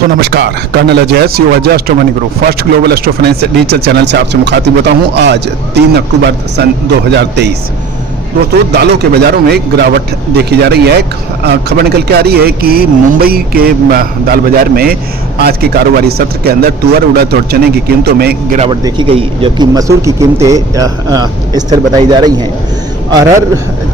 तो नमस्कार, colonel Ajay CO Ajay astro money group first global astro finance digital channel से आपसे मुखातिब होता हूं। आज 3 अक्टूबर सन 2023। दोस्तों, दालों के बाज़ारों में गिरावट देखी जा रही है। खबर निकल के आ रही है कि मुंबई के दाल बाज़ार में आज के कारोबारी सत्र के अंदर तुअर, उड़द और चने की कीमतों में गिरावट देखी गई, जबकि मसूर की कीमतें स्थिर बताई जा रही हैं। अरहर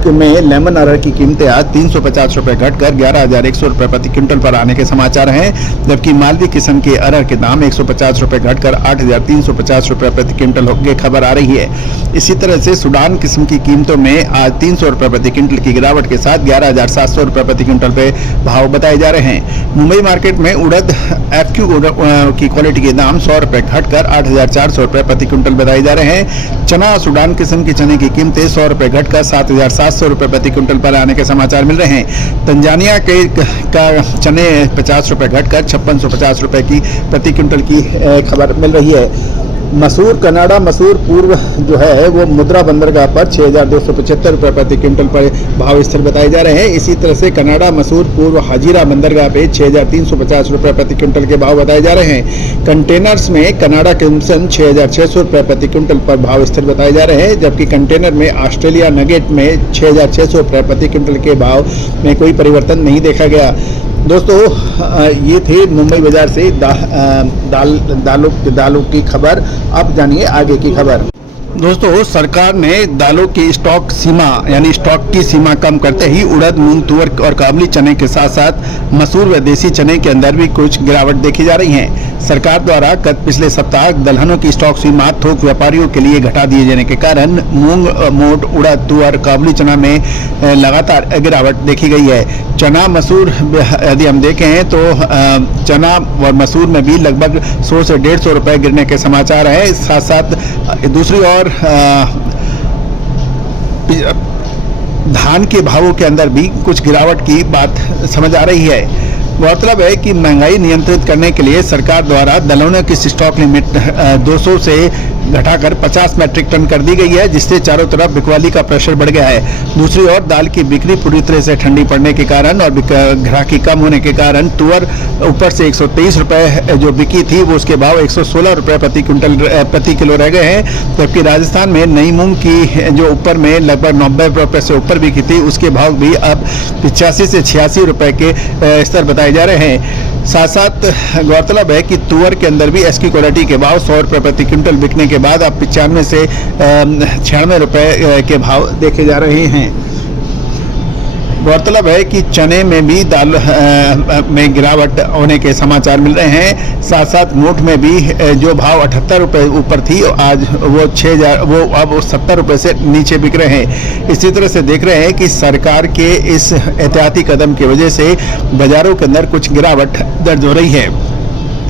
में लेमन अरहर की कीमतें आज 350 रुपये घटकर 11,100 रुपये प्रति क्विंटल पर आने के समाचार हैं, जबकि मालवी किस्म के अरहर के दाम 150 रुपये घटकर 8,350 रुपये प्रति क्विंटल की खबर आ रही है। इसी तरह से सूडान किस्म की कीमतों में आज 300 रुपये प्रति क्विंटल की गिरावट के साथ 11,700 रुपये प्रति क्विंटल पे भाव बताए जा रहे हैं। मुंबई मार्केट में उड़द FQ की क्वालिटी के दाम 100 रुपये घटकर 8,400 रुपये प्रति क्विंटल बताए जा रहे हैं। चना सूडान किस्म के चने की कीमतें 100 रुपये घटकर 7,700 रुपये प्रति क्विंटल पर आने के समाचार मिल रहे हैं। तंजानिया का चने 50 रुपये घटकर 5650 रुपये की प्रति क्विंटल की खबर मिल रही है। मसूर कनाडा मसूर पूर्व जो है वो मुद्रा बंदरगाह पर 6,275 रुपये प्रति क्विंटल पर भाव स्थिर बताए जा रहे हैं। इसी तरह से कनाडा मसूर पूर्व हाजीरा बंदरगाह पे 6,350 रुपये प्रति क्विंटल के भाव बताए जा रहे हैं। कंटेनर्स में कनाडा क्रिम्सन 6,600 रुपये प्रति क्विंटल पर भाव स्थिर बताए जा रहे हैं, जबकि कंटेनर में ऑस्ट्रेलिया नगेट में 6,600 रुपये प्रति क्विंटल के भाव में कोई परिवर्तन नहीं देखा गया। दोस्तों, ये थे मुंबई बाजार से दालों की खबर। अब जानिए आगे की खबर। दोस्तों, सरकार ने दालों की स्टॉक सीमा यानी स्टॉक की सीमा कम करते ही उड़द, मूंग, तुअर और काबुली चने के साथ साथ मसूर व देसी चने के अंदर भी कुछ गिरावट देखी जा रही है। सरकार द्वारा गत पिछले सप्ताह दलहनों की स्टॉक सीमा थोक व्यापारियों के लिए घटा दिए जाने के कारण मूंग, मोट, उड़द, तुअर, काबुली चना में लगातार गिरावट देखी गई है। चना मसूर यदि हम देखें तो चना और मसूर में भी लगभग 100 से 150 रुपये गिरने के समाचार हैं। साथ साथ दूसरी ओर धान के भावों के अंदर भी कुछ गिरावट की बात समझ आ रही है। गौरतलब है कि महंगाई नियंत्रित करने के लिए सरकार द्वारा दलहनों की स्टॉक लिमिट 200 से घटाकर 50 मैट्रिक टन कर दी गई है, जिससे चारों तरफ बिकवाली का प्रेशर बढ़ गया है। दूसरी ओर दाल की बिक्री पूरी तरह से ठंडी पड़ने के कारण और ग्राहकी कम होने के कारण तुअर ऊपर से 123 रुपये जो बिकी थी वो उसके भाव 116 रुपये प्रति किलो रह गए हैं, जबकि राजस्थान में नई मूंग की जो ऊपर में लगभग 90 रुपये से ऊपर बिकी थी उसके भाव भी अब 85 से 86 रुपये के स्तर बताए जा रहे हैं। साथ साथ गौरतलब है कि तुअर के अंदर भी SQ क्वालिटी के भाव 100 रुपये प्रति क्विंटल बिकने के बाद अब 95 से 96 रुपये के भाव देखे जा रहे हैं। गौरतलब है कि चने में भी दाल में गिरावट होने के समाचार मिल रहे हैं। साथ साथ मोट में भी जो भाव 78 रुपये ऊपर थी आज वो 6,000 वो अब 70 रुपये से नीचे बिक रहे हैं। इसी तरह से देख रहे हैं कि सरकार के इस एहतियाती कदम की वजह से बाज़ारों के अंदर कुछ गिरावट दर्ज हो रही है।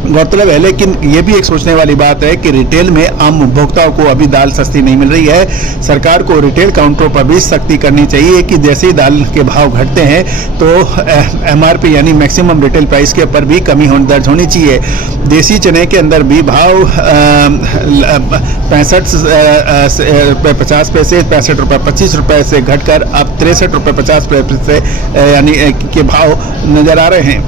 गौरतलब है, लेकिन ये भी एक सोचने वाली बात है कि रिटेल में आम उपभोक्ताओं को अभी दाल सस्ती नहीं मिल रही है। सरकार को रिटेल काउंटरों पर भी सख्ती करनी चाहिए कि जैसे ही दाल के भाव घटते हैं तो MRP यानी मैक्सिमम रिटेल प्राइस के ऊपर भी कमी दर्ज होनी चाहिए। देसी चने के अंदर भी भाव 65 रुपये 50 पैसे 65 रुपये 25 रुपये से घटकर अब 63 रुपये 50 पैसे यानी के भाव नजर आ रहे हैं।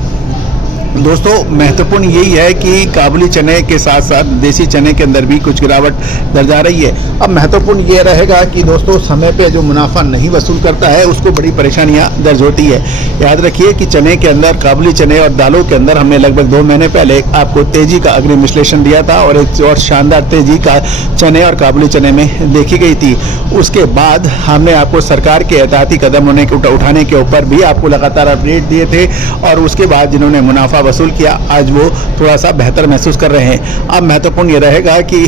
दोस्तों, महत्वपूर्ण यही है कि काबुली चने के साथ साथ देसी चने के अंदर भी कुछ गिरावट दर्ज आ रही है। अब महत्वपूर्ण ये रहेगा कि दोस्तों, समय पे जो मुनाफा नहीं वसूल करता है उसको बड़ी परेशानियां दर्ज होती है। याद रखिए कि चने के अंदर, काबुली चने और दालों के अंदर हमने लगभग 2 महीने पहले आपको तेजी का अग्रिम विश्लेषण दिया था और एक और शानदार तेजी का चने और काबुली चने में देखी गई थी। उसके बाद हमने आपको सरकार के एहतियाती कदम उठाने के ऊपर भी आपको लगातार अपडेट दिए थे और उसके बाद जिन्होंने मुनाफा वसूल किया आज वो थोड़ा सा बेहतर महसूस कर रहे हैं। अब महत्वपूर्ण ये रहेगा कि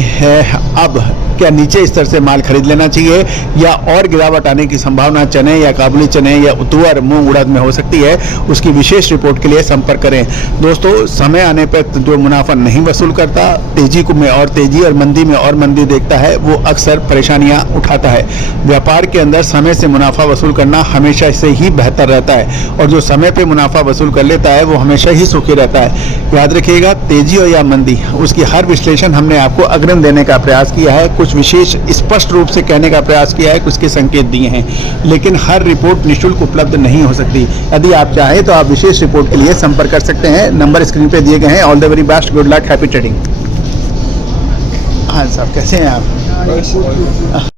अब क्या नीचे स्तर से माल खरीद लेना चाहिए या और गिरावट आने की संभावना चने या काबुली चने या तुअर, मूंग, उड़द में हो सकती है। उसकी विशेष रिपोर्ट के लिए संपर्क करें। दोस्तों, समय आने पर जो मुनाफा नहीं वसूल करता, तेजी में और तेजी और मंदी में और मंदी देखता है, वो अक्सर परेशानियां उठाता है। व्यापार के अंदर समय से मुनाफा वसूल करना हमेशा से ही बेहतर रहता है और जो समय पे मुनाफा वसूल कर लेता है वो हमेशा ही सुखी रहता है। याद रखिएगा, तेजी हो या मंदी, उसकी हर विश्लेषण हमने आपको अग्रिम देने का प्रयास किया है। कुछ कुछ विशेष स्पष्ट रूप से कहने का प्रयास किया है, कुछ के संकेत दिए हैं, लेकिन हर रिपोर्ट निःशुल्क उपलब्ध नहीं हो सकती। यदि आप चाहें तो आप विशेष रिपोर्ट के लिए संपर्क कर सकते हैं। नंबर स्क्रीन पे दिए गए हैं। All the very best, good luck, happy trading. हाँ साहब, कैसे हैं आप?